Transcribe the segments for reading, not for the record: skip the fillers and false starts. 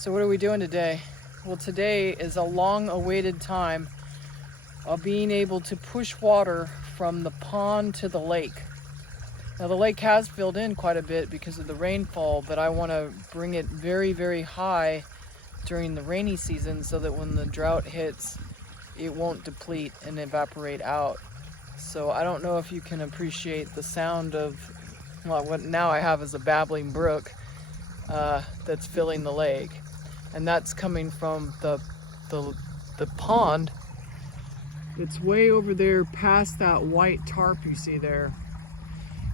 So what are we doing today? Well, today is a long-awaited time of being able to push water from the pond to the lake. Now the lake has filled in quite a bit because of the rainfall, but I want to bring it very, very high during the rainy season so that when the drought hits, it won't deplete and evaporate out. So I don't know if you can appreciate the sound of, well, what now I have is a babbling brook that's filling the lake. And that's coming from the pond. It's way over there past that white tarp you see there.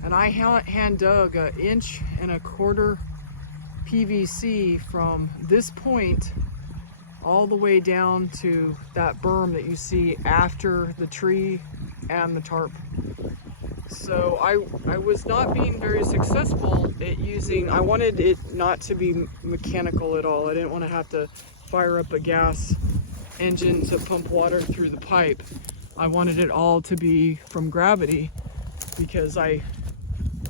And I hand dug 1.25 inch PVC from this point all the way down to that berm that you see after the tree and the tarp. So I was not being very successful at using, I wanted it not to be mechanical at all. I didn't want to have to fire up a gas engine to pump water through the pipe. I wanted it all to be from gravity because I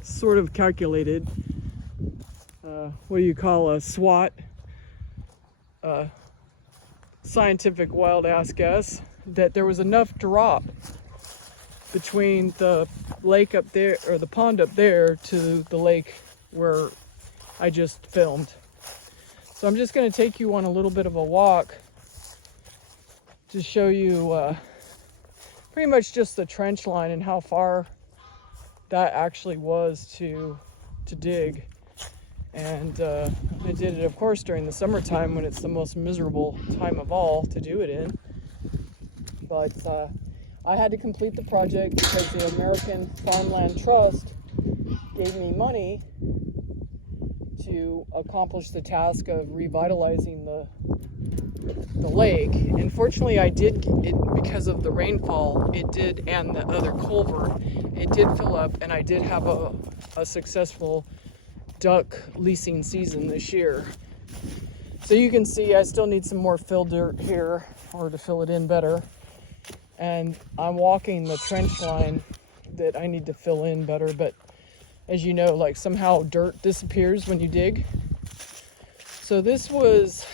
sort of calculated, what do you call a SWOT? Scientific wild ass guess that there was enough drop between the lake up there, or the pond up there, to the lake where I just filmed. So I'm just going to take you on a little bit of a walk to show you pretty much just the trench line and how far that actually was to dig. And I did it, of course, during the summertime when it's the most miserable time of all to do it in. But I had to complete the project because the American Farmland Trust gave me money to accomplish the task of revitalizing the lake. And fortunately I did it because of the rainfall, it did, and the other culvert, it did fill up, and I did have a successful duck leasing season this year. So you can see I still need some more fill dirt here, or to fill it in better. And I'm walking the trench line that I need to fill in better, but as you know, like, somehow dirt disappears when you dig. So this was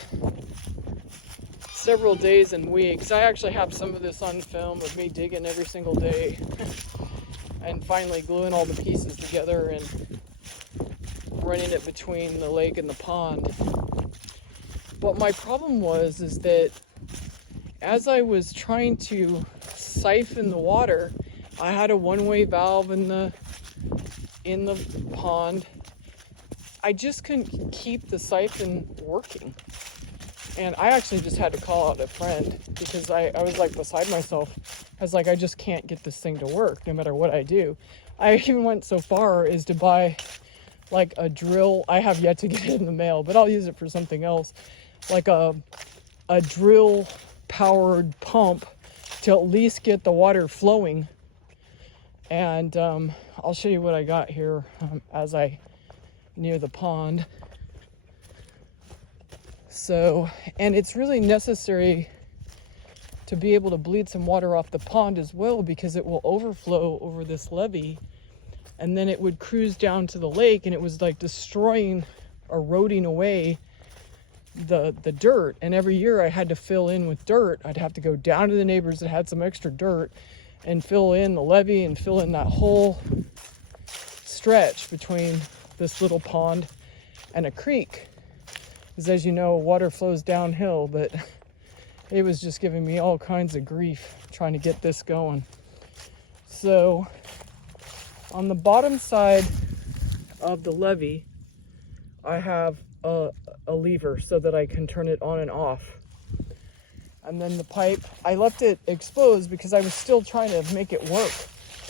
several days and weeks. I actually have some of this on film of me digging every single day and finally gluing all the pieces together and running it between the lake and the pond. But my problem is that as I was trying to siphon the water, I had a one-way valve in the pond. I just couldn't keep the siphon working. And I actually just had to call out a friend because I was like beside myself. I was like, I just can't get this thing to work no matter what I do. I even went so far as to buy like a drill. I have yet to get it in the mail, but I'll use it for something else. Like a drill powered pump to at least get the water flowing. And I'll show you what I got here as I near the pond. So, and it's really necessary to be able to bleed some water off the pond as well, because it will overflow over this levee and then it would cruise down to the lake, and it was like destroying, eroding away the dirt. And every year I had to fill in with dirt. I'd have to go down to the neighbors that had some extra dirt and fill in the levee and fill in that whole stretch between this little pond and a creek. Because as you know, water flows downhill, but it was just giving me all kinds of grief trying to get this going. So on the bottom side of the levee, I have a lever so that I can turn it on and off. And then the pipe, I left it exposed because I was still trying to make it work.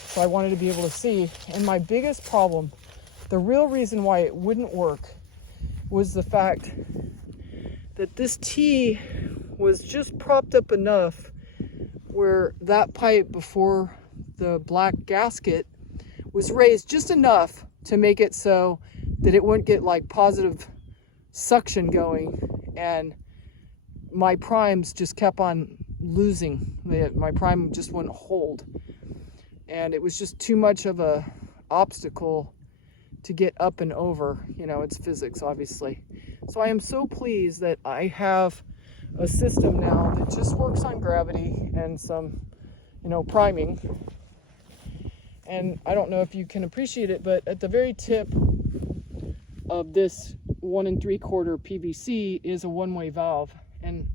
So I wanted to be able to see. And my biggest problem, the real reason why it wouldn't work, was the fact that this T was just propped up enough where that pipe before the black gasket was raised just enough to make it so that it wouldn't get like positive suction going, and my primes just kept on losing. My prime just wouldn't hold, and it was just too much of a obstacle to get up and over. You know, it's physics, obviously. So I am so pleased that I have a system now that just works on gravity and some, priming. And I don't know if you can appreciate it, but at the very tip of this 1 3/4 PVC is a one-way valve. And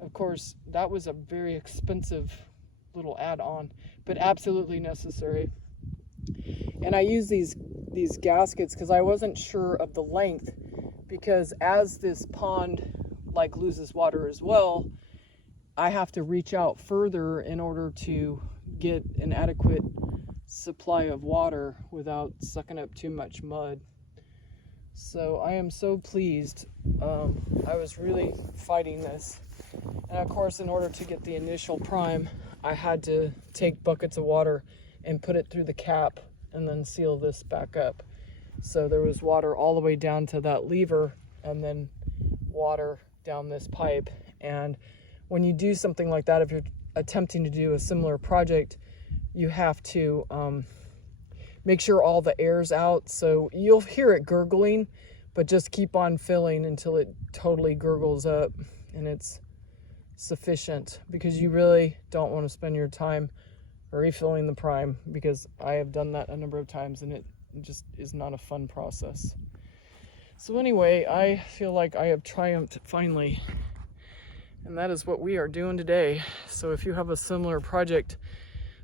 of course, that was a very expensive little add-on, but absolutely necessary. And I use these gaskets because I wasn't sure of the length, because as this pond loses water as well, I have to reach out further in order to get an adequate supply of water without sucking up too much mud. So I am so pleased. I was really fighting this. And of course, in order to get the initial prime, I had to take buckets of water and put it through the cap and then seal this back up. So there was water all the way down to that lever and then water down this pipe. And when you do something like that, if you're attempting to do a similar project, you have to make sure all the air's out. So you'll hear it gurgling, but just keep on filling until it totally gurgles up and it's sufficient, because you really don't want to spend your time refilling the prime, because I have done that a number of times and it just is not a fun process. So anyway, I feel like I have triumphed finally, and that is what we are doing today. So if you have a similar project,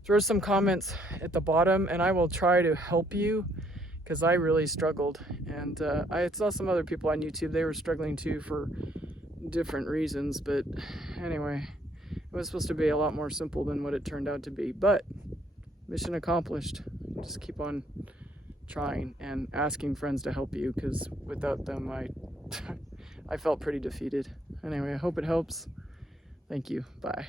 throw some comments at the bottom and I will try to help you, because I really struggled. And I saw some other people on YouTube, they were struggling too for different reasons, but anyway, it was supposed to be a lot more simple than what it turned out to be. But mission accomplished. Just keep on trying and asking friends to help you, because without them I felt pretty defeated. Anyway, I hope it helps. Thank you. Bye.